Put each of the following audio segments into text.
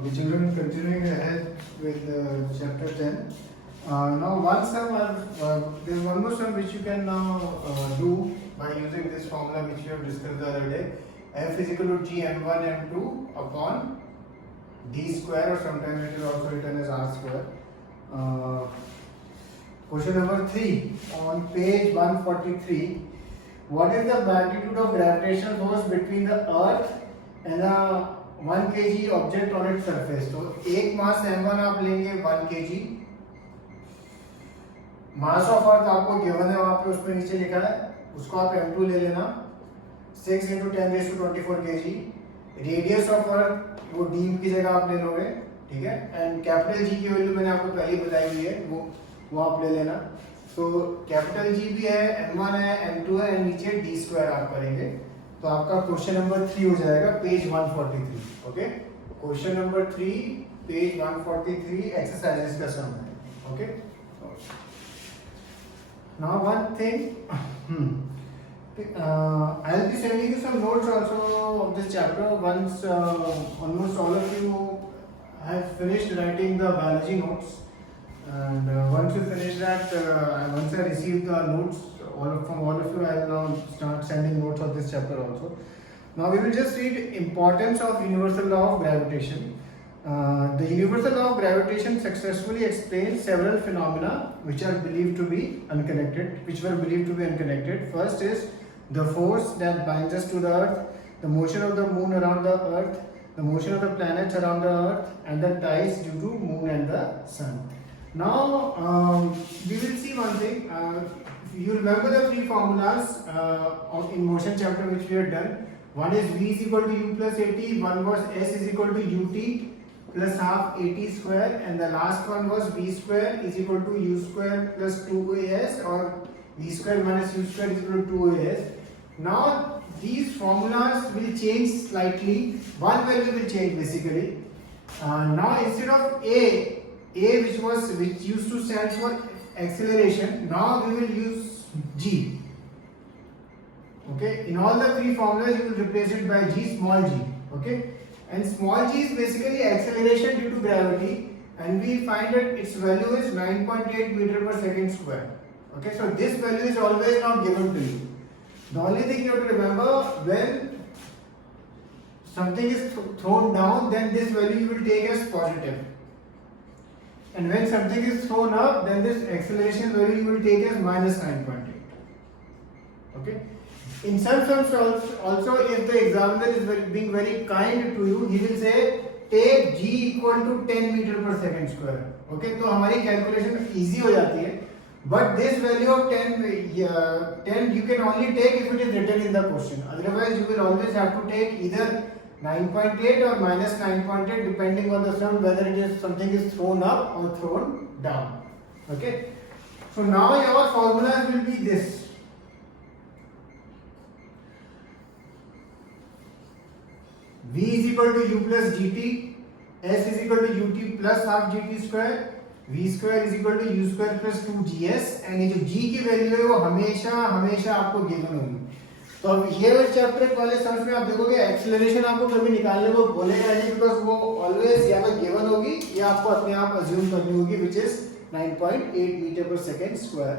Okay, children, continuing ahead with chapter 10. Now, one sum, there's one more sum which you can now do by using this formula which we have discussed the other day. F is equal to G m1 m2 upon d square, or sometimes it is also written as r square. Question number 3 on page 143. What is the magnitude of gravitational force between the earth and a 1 kg object on it surface? तो एक मास m1 आप लेंगे 1 kg, mass of earth आपको given है वहां पे, उसमें नीचे लिखा है, उसको आप m2 ले लेना 6 × 10⁻24 kg. रेडियस ऑफ अर्थ वो d की जगह आप ले लोगे, ठीक है. एंड कैपिटल G की वैल्यू मैंने आपको पहले ही बताई हुई है, वो आप ले लेना. तो कैपिटल G भी है, m1 है, m2 है, एंड नीचे d² आप करेंगे. तो आपका क्वेश्चन नंबर 3 हो जाएगा page 143. Okay, question number 3 page 143 exercises का सम है. Okay, now one thing, I'll be sending you some notes also of this chapter once almost all of you have finished writing the biology notes, and once you finish that, once I receive the notes from all of you, I will now start sending notes of this chapter also. Now we will just read importance of universal law of gravitation. The universal law of gravitation successfully explains several phenomena which are believed to be unconnected. First is the force that binds us to the earth, the motion of the moon around the earth, the motion of the planets around the earth, and the tides due to moon and the sun. Now we will see one thing. You remember the three formulas in motion chapter which we had done. One is V is equal to U plus AT, one was S is equal to UT plus half AT square, and the last one was V square is equal to U square plus 2AS, or V square minus U square is equal to 2AS. Now these formulas will change slightly. One value will change basically. Now instead of A which used to stand for acceleration, now we will use G. Okay, in all the three formulas you will replace it by G, small g. Okay, and small g is basically acceleration due to gravity, and we find that its value is 9.8 meter per second square. Okay, so this value is always not given to you. The only thing you have to remember, when something is thrown down, then this value you will take as positive. And when something is thrown up, then this acceleration value you will take as minus 9.8. Okay. In some sums also, if the examiner is being very kind to you, he will say take g equal to 10 meter per second square. Okay, तो हमारी calculation easy हो जाती है. But this value of 10 you can only take if it is written in the question. Otherwise, you will always have to take either 9.8 or minus 9.8 depending on the sum, whether it is something is thrown up or thrown down. Okay. So now your formulas will be this. V is equal to U plus GT, S is equal to UT plus half GT square, V square is equal to U square plus 2GS, and ये जो G की value है वो हमेशा आपको given होगी. तो अब ये वाले चैप्टर वाले सम्स में आप देखोगे एक्सेलरेशन आपको कभी निकालने को बोलेगा नहीं, बिकॉज वो ऑलवेज या तो गिवन होगी या आपको अपने आप अज्यूम करनी होगी, विच इज 9.8 मीटर पर सेकेंड स्क्वायर.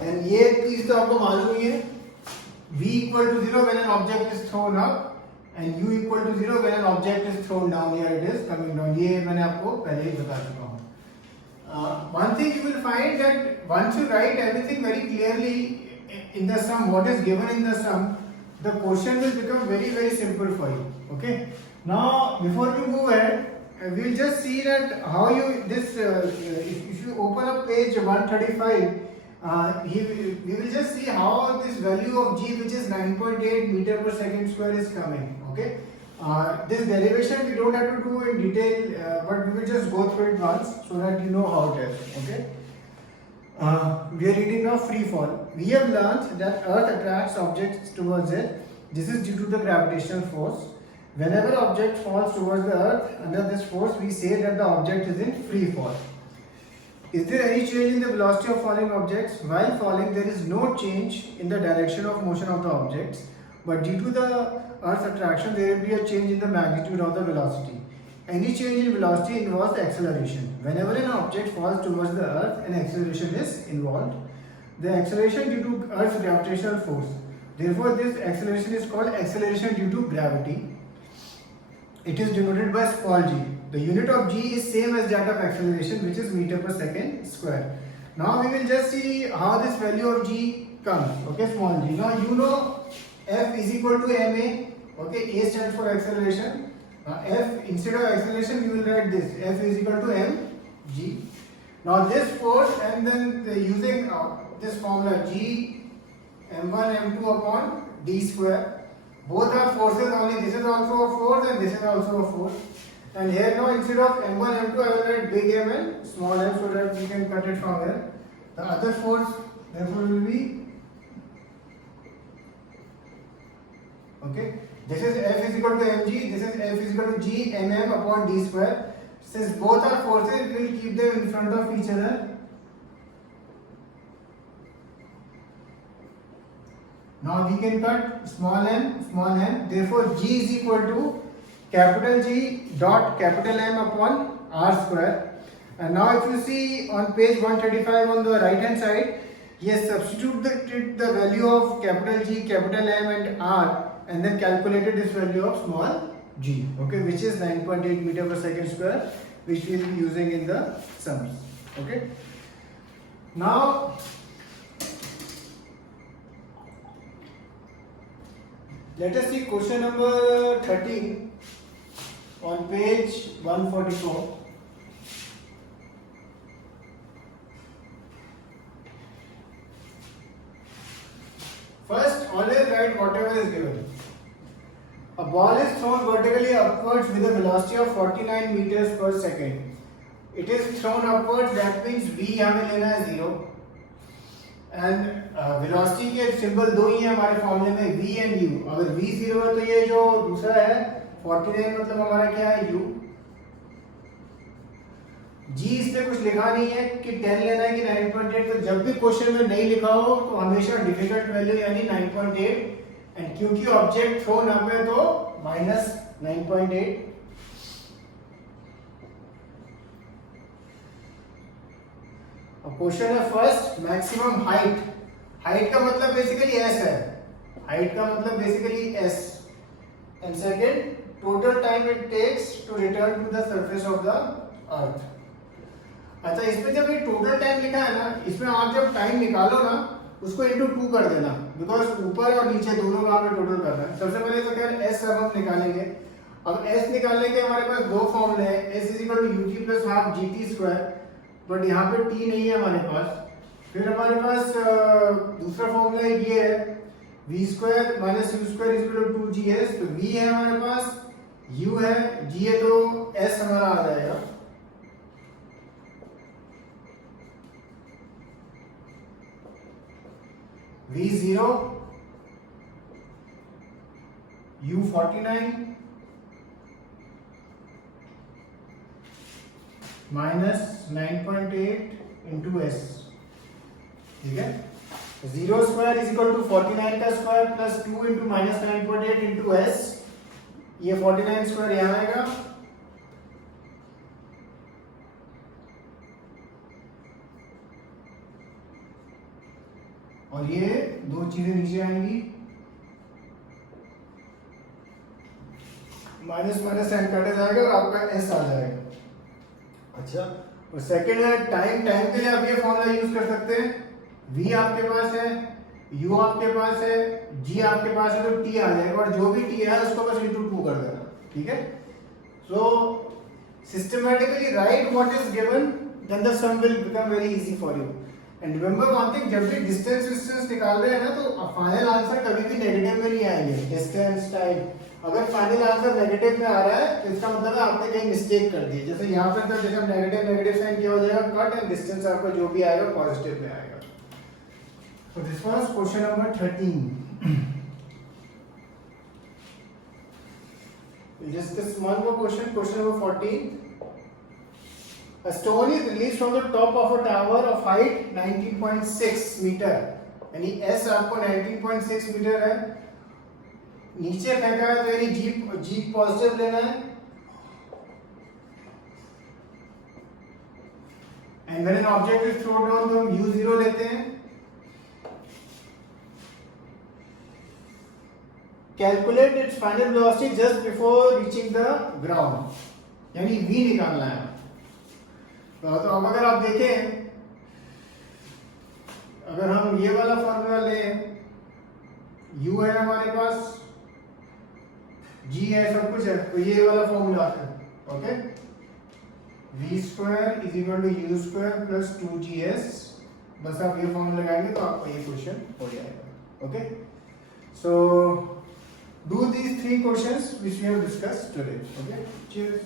एंड ये चीज तो आपको मालूम ही है. V equal to 0 when an object is thrown up, and U equal to 0 when an object is thrown down. Here it is coming down. ये मैंने आपको पहले ही बता चुका हूँ. One thing you will find that once you write everything very clearly in the sum, what is given in the sum, the question will become very, very simple for you. Okay. Now before we move ahead, we will just see that how you if you open up page 135. We will just see how this value of G, which is 9.8 meter per second square, is coming. Okay, this derivation we don't have to do in detail, but we will just go through it once so that you know how it is. Okay, we are reading now free fall. We have learned that Earth attracts objects towards it. This is due to the gravitational force. Whenever object falls towards the Earth under this force, we say that the object is in free fall. Is there any change in the velocity of falling objects? While falling, there is no change in the direction of motion of the objects. but due to the Earth's attraction, there will be a change in the magnitude of the velocity. Any change in velocity involves acceleration. Whenever an object falls towards the Earth, an acceleration is involved. The acceleration due to Earth's gravitational force. Therefore, this acceleration is called acceleration due to gravity. It is denoted by small g. The unit of g is same as that of acceleration, which is meter per second square. Now we will just see how this value of g comes. Okay, small g. Now you know F is equal to ma. Okay, A stands for acceleration. F, instead of acceleration, we will write this. F is equal to mg. Now this force, and then using this formula g m1 m2 upon d square. Both are forces only. This is also a force and this is also a force. And here now instead of m1 m2 I will write big M and small m so that we can cut it from here. The other force therefore will be, okay, this is F is equal to mg, this is F is equal to g mm upon d square. Since both are forces, we will keep them in front of each other. Now we can cut small m, therefore g is equal to capital G dot capital M upon r square. And now if you see on page 135 on the right hand side, he has substituted the value of capital G, capital M and r, and then calculated this value of small g, okay, which is 9.8 meter per second square, which we will be using in the sums. Okay. Now let us see question number 13 on page 144. First, always write whatever is given. A ball is thrown vertically upwards with a velocity of 49 meters per second. It is thrown upwards, that means v हमें लेना है 0. And velocity के symbol दो ही है हमारे फॉर्मूले में, v and u. अगर v 0 है तो ये जो दूसरा है 49 मतलब हमारा क्या है u. g इसमें कुछ लिखा नहीं है कि 10 लेना है कि 9.8, तो जब भी क्वेश्चन में नहीं लिखा हो तो हमेशा डिफिकल्ट वैल्यू यानी 9.8, एंड क्योंकि ऑब्जेक्ट थ्रोन अप है तो माइनस 9.8. क्वेश्चन है फर्स्ट, मैक्सिमम हाइट. हाइट का मतलब बेसिकली s है, हाइट का मतलब basically s. And second, total time it takes to return to the surface of the earth. अच्छा, इसमें जब ये टोटल टाइम लिखा है ना, इसमें आप जब टाइम निकालो ना उसको इंटू 2 कर देना, बिकॉज ऊपर और नीचे दोनों का हमें टोटल करना है. सबसे पहले तो क्या है, s सब हम निकालेंगे. अब s निकालने के हमारे पास दो फॉर्मूले हैं, s is equal to ut plus half gt square, but यहाँ पे t नहीं है हमारे पास. फिर हमारे पास दूसरा फॉर्मूला ये है v square minus u square is equal to 2gs. तो v है हमारे पास, u है, g है, तो s हमारा आ जाएगा. v0 u49 minus 9.8 into S. ठीक है, 0 स्क्वायर इज इक्वल टू 49 का square plus 2 into minus 9.8 into S. ये 49 स्क्वायर यहाँ आएगा, और ये दो चीजें नीचे आएंगी, माइनस माइनस साइन कट जाएगा और आपका एस आ जाएगा. अच्छा, और सेकंड है टाइम. टाइम के लिए आप ये फॉर्मूला यूज कर सकते हैं. v आपके पास है, u आपके पास है, g आपके पास है, तो t आ जाएगा, और जो भी t है उसको बस इंटू 2 कर देना. ठीक है. So systematically write what is given, then the sum will become very easy for you. And remember one thing, जब भी डिस्टेंस निकाल रहे हैं ना तो फाइनल आंसर कभी भी नेगेटिव में नहीं आएंगे. डिस्टेंस टाइम, अगर फाइनल आंसर नेगेटिव में आ रहा है तो इसका मतलब है आपने कहीं मिस्टेक कर दी. जैसे यहाँ पे तो जैसे नेगेटिव साइन किया हो जाएगा कट, एंड डिस्टेंस आपका जो भी आएगा पॉजिटिव में आएगा. So this was question number 13. We'll discuss one more question. Question number 14. A stone is released from the top of a tower of height 19.6 meter. यानी S आपको 19.6 मीटर है, नीचे फेंका है तो यानी जी पॉजिटिव लेना है, and when an object is throne down तो हम u0 लेते हैं। Calculate its final velocity just before reaching the ground, यानी v निकालना है। तो अब अगर आप देखें, अगर हम ये वाला फॉर्मूला लें, u है हमारे पास, g है, सब कुछ है, तो ये वाला फॉर्मूला आता है। Okay, v square is equal to u square plus 2gs, बस आप ये फॉर्मूला लगाएंगे तो आपका ये क्वेश्चन हो जाएगा। Okay, so do these 3 questions which we have discussed today. Okay, cheers.